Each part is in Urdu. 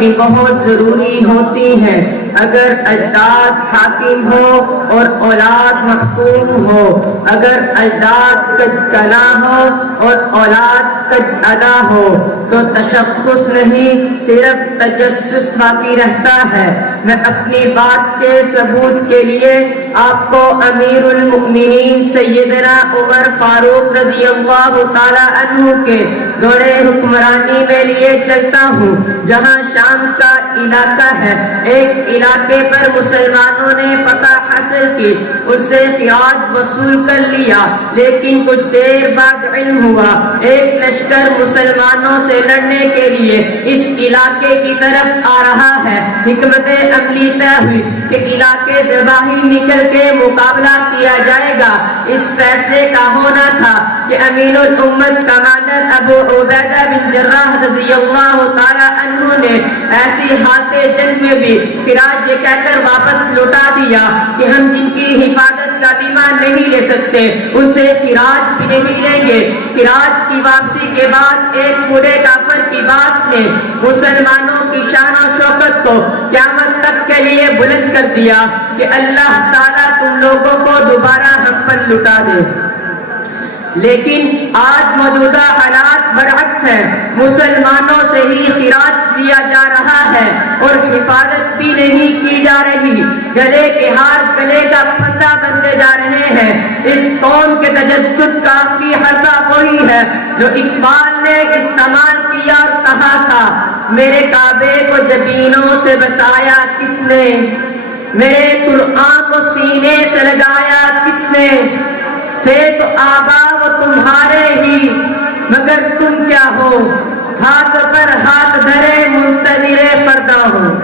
بھی بہت ضروری ہوتی ہیں۔ اگر اجداد حاکم ہو اور اولاد محکوم ہو، اگر اجداد کج کلا ہو اور اولاد کج ادا ہو تو تشخص نہیں صرف تجسس باقی رہتا ہے۔ میں اپنی بات کے ثبوت کے لیے آپ کو امیر المؤمنین سیدنا عمر فاروق رضی اللہ تعالی عنہ کے دور حکمرانی میں لیے چلتا ہوں، جہاں شام کا علاقہ ہے۔ ایک علاقے پر مسلمانوں نے فتح حاصل کی، ان سے خراج وصول کر لیا، لیکن کچھ دیر بعد علم ہوا ایک لشکر مسلمانوں سے لڑنے کے لیے اس علاقے کی طرف آ رہا ہے۔ حکمت عملی طے ہوئی کہ علاقے سے باہر نکل کے مقابلہ کیا جائے گا۔ اس فیصلے کا ہونا تھا کہ امین الامت کمانڈر ابو عبیدہ بن جراح رضی اللہ تعالی عنہ نے ایسی حالت جنگ میں بھی خراج یہ کہہ کر واپس لوٹا دیا کہ ہم جن کی حفاظت کا بیمہ نہیں لے سکتے ان سے خراج بھی نہیں لیں گے۔ خراج کی واپسی کے بعد ایک بوڑھے کافر کی بات نے مسلمانوں کی شان و شوکت کو قیامت تک کے لیے بلند کر دیا کہ اللہ تعالیٰ تم لوگوں کو دوبارہ ہم پر لٹا دے۔ لیکن آج موجودہ حالات برعکس ہیں، مسلمانوں سے ہی خراج لیا جا رہا ہے اور حفاظت بھی نہیں کی جا رہی۔ گلے کے ہار گلے کا پھندا بنتے جا رہے ہیں۔ اس قوم کے تجدد کا آخری حربہ وہی ہے جو اقبال نے استعمال کیا اور کہا تھا، میرے کعبے کو جبینوں سے بسایا کس نے، میرے قرآن کو سینے سے لگایا کس نے، تھے تو آبا وہ تمہارے ہی مگر تم کیا ہو، ہاتھ پر ہاتھ دھرے منتظر فردا ہو۔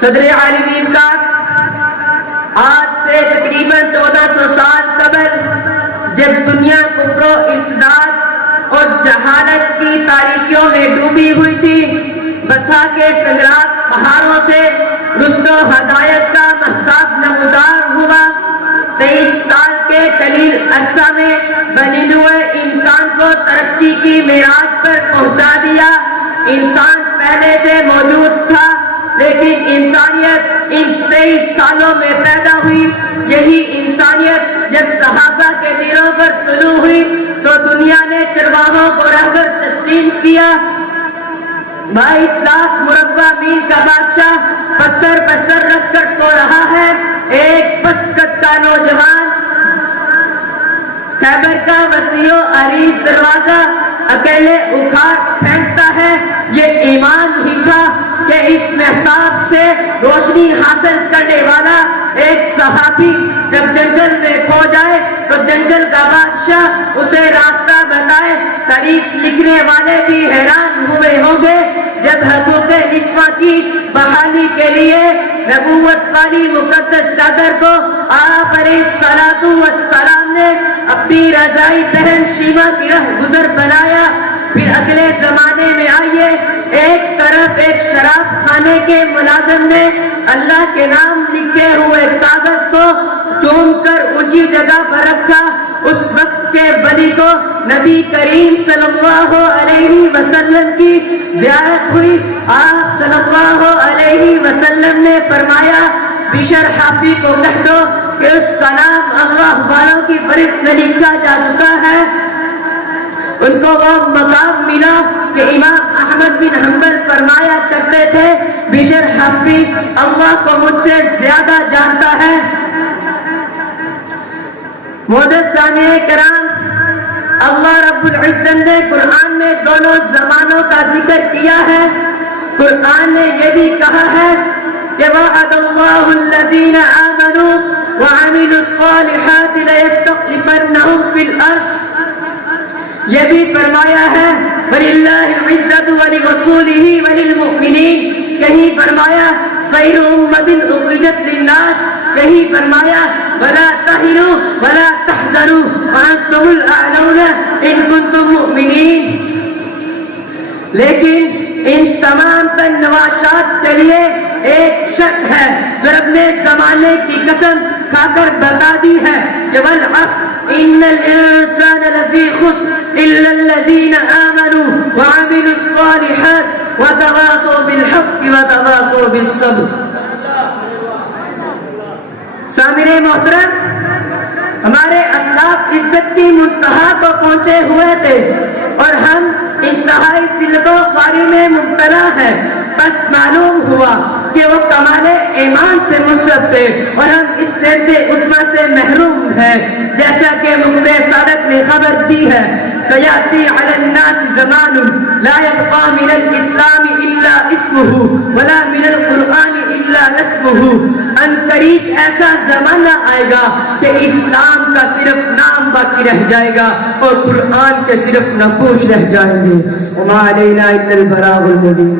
صدر علی کا آج سے تقریباً 1400 سال قبل جب دنیا کفر و ارتداد اور جہالت کی تاریکیوں میں ڈوبی ہوئی تھی، بتھا کے سنگرات پہاڑوں سے رشد و ہدایت کا مہتاب نمودار ہوا۔ 23 سال کے قلیل عرصہ میں بنی نوع انسان کو ترقی کی معراج پر پہنچا دیا۔ انسان پہلے سے موجود تھا لیکن انسانیت ان 23 سالوں میں پیدا ہوئی۔ یہی انسانیت جب صحابہ کے دلوں پر طلوع ہوئی تو دنیا نے چرواہوں کو رہبر تسلیم کیا۔ 22 لاکھ مربع میل کا بادشاہ پتھر پر سر رکھ کر سو رہا ہے۔ ایک پست قد کا نوجوان خیبر کا وسیع و عریض دروازہ اکیلے اکھاڑ پھینکتا ہے۔ یہ ایمان ہی تھا کہ اس مہتاب سے روشنی حاصل کرنے والا ایک صحابی جب جنگل میں کھو جائے تو جنگل کا بادشاہ اسے راستہ بتائے۔ تاریخ لکھنے والے بھی حیران ہوئے ہوں گے جب حقوق نسواں کی بحالی کے لیے نبوت والی مقدس چادر کو آپ علیہ السلام نے اپنی رضائی بہن شیما کی رہ گزر بنایا۔ پھر اگلے زمانے میں آئیے، ایک طرف ایک شراب خانے کے ملازم نے اللہ کے نام لکھے ہوئے کاغذ کو چوم کر اونچی جگہ پر رکھا۔ اس وقت کے ولی کو نبی کریم صلی اللہ علیہ وسلم کی زیارت ہوئی۔ آپ صلی اللہ علیہ وسلم نے فرمایا، بشر حافی کو کہہ دو کہ اس کا نام اللہ والوں کی فہرست میں لکھا جا چکا ہے۔ ان کو وہ مقام ملا کہ امام احمد بن حنبل فرمایا کرتے تھے، بشر حافی اللہ کو مجھ سے زیادہ جانتا ہے۔ معزز سامعین کرام، اللہ رب العزت نے قرآن میں دونوں زمانوں کا ذکر کیا ہے۔ قرآن نے یہ بھی کہا ہے کہ وعد اللہ الذین آمنوا وعملوا الصالحات لیستخلفنہم فی الارض۔ یہ بھی فرمایا ہے وَلِلَّهِ الْعِزَّةُ وَلِرَسُولِهِ وَلِلْمُؤْمِنِينَ، کہیں فرمایا خَيْرُ أُمَّةٍ أُخْرِجَتْ لِلنَّاسِ، کہیں فرمایا وَلَا تَهِنُوا وَلَا تَحْزَنُوا وَأَنْتُمُ الْأَعْلَوْنَ إِن كُنتُم مُؤْمِنِينَ۔ لیکن ان تمام تنواشات کے لیے ایک شرط ہے جو رب نے زمانے کی قسم کھا کر بتا دی ہے کہ وَالْعَصْرِ إِنَّ الْإِنسَانَ لَفِي خُسْرٍ إِلَّا الَّذِينَ آمَنُوا وَعَمِلُوا الصَّالِحَاتِ وَتَوَاصَوْا وتواصوا بالصبر۔ سامعین محترم، ہمارے اسلاف عزت کی منتہا کو پہنچے ہوئے تھے اور ہم انتہائی ذلت و خواری میں مبتلا ہیں، بس معلوم ہوا کہ وہ کمال ایمان سے مصرف تھے اور ہم اس نعمت عظمی سے محروم ہیں، جیسا کہ مخبر صادق نے خبر دی ہے، سیاتی علی الناس زمان لا یبقى من الاسلام الا اسمه ولا من القرآن الا نسمه۔ ان قریب ایسا زمانہ آئے گا کہ اسلام کا صرف نام باقی رہ جائے گا اور قرآن کے صرف نقوش رہ جائیں گے۔ وما علینا الا البلاغ المبین۔